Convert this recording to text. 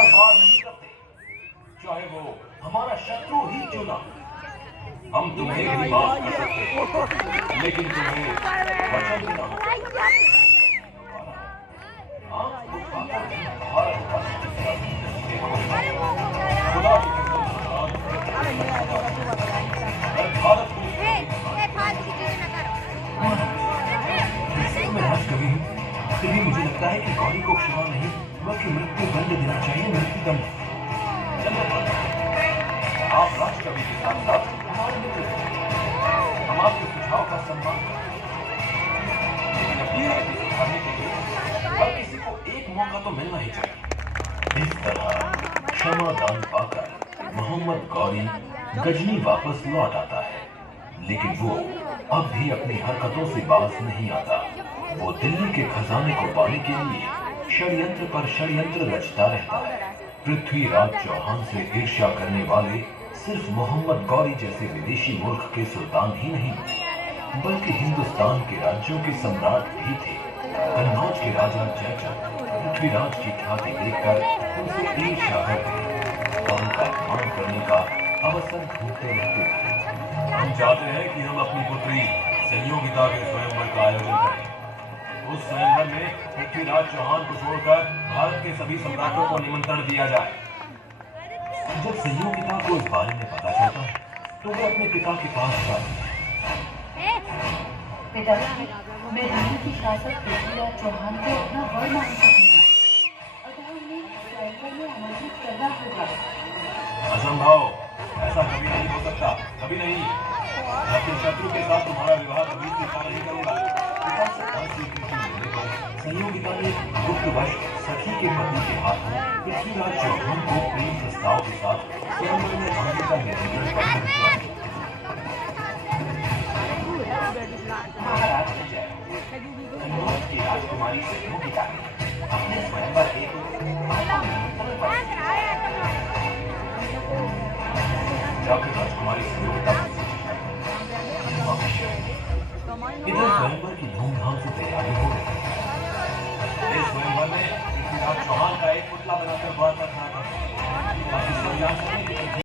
बर्बाद नहीं करते, चाहे वो हमारा शत्रु ही क्यों ना। हम तुम्हें भी माफ कर सकते, लेकिन तुम्हें वचन देना होगा। आंख उठाकर भी भारत का खुदा की कसम, अगर भारत को मैं राजकवि हूँ, तभी मुझे लगता है कि गौरी को क्षमा नहीं बल्कि मृत्यु दंड देना चाहिए। मृत्यु दंड। आप राजकवि के साथ साथ हमारे मित्र हैं। हम आपके सुझाव का सम्मान करते हैं। सिखाने के लिए हर किसी को एक मौका तो मिलना ही चाहिए। इस तरह क्षमा दान पाकर मोहम्मद गौरी गजनी वापस लौट आता है, लेकिन वो अब भी अपनी हरकतों से बाज नहीं आता। वो दिल्ली के खजाने को पाने के लिए षड्यंत्र पर षड्यंत्र रचता रहता है। पृथ्वीराज चौहान से ईर्ष्या करने वाले सिर्फ मोहम्मद गौरी जैसे विदेशी मुल्क के सुल्तान ही नहीं, बल्कि हिंदुस्तान के राज्यों के सम्राट भी थे। कन्नौज के राजा जयचंद पृथ्वीराज की ख्याति देखकर उनसे ईर्ष्या करते और उनका अपमान करने का अवसर ढूंढते रहते थे। हम चाहते हैं कि हम अपनी पुत्री संयोगिता के स्वयंवर का आयोजन करें। उस स्वयंवर में पृथ्वीराज चौहान को छोड़कर भारत के सभी सम्राटों को निमंत्रण दिया जाए। जब संयोगिता को इस बारे में पता चलता है तो वो अपने पिता के पास जाती है। पिताजी, मैं दिल्ली की शासक पृथ्वीराज चौहान को अपना वर मांग सकती हूँ, अतः उन्हें स्वयंवर में आमंत्रित करना होगा। असंभव, ऐसा कभी नहीं हो सकता, कभी नहीं। अपने शत्रु के साथ तुम्हारा विवाह कभी स्वीकार नहीं करूंगा। पिता से अस्वीकृति मिलने पर संयोगिता ने गुप्तवश सखी के पति के हाथों पृथ्वीराज चौहान को प्रेम प्रस्ताव के साथ स्वयंवर में आने का निमंत्रण पत्र भिजवा दिया। महाराज की जय। कन्नौज की राजकुमारी संयोगिता ने अपने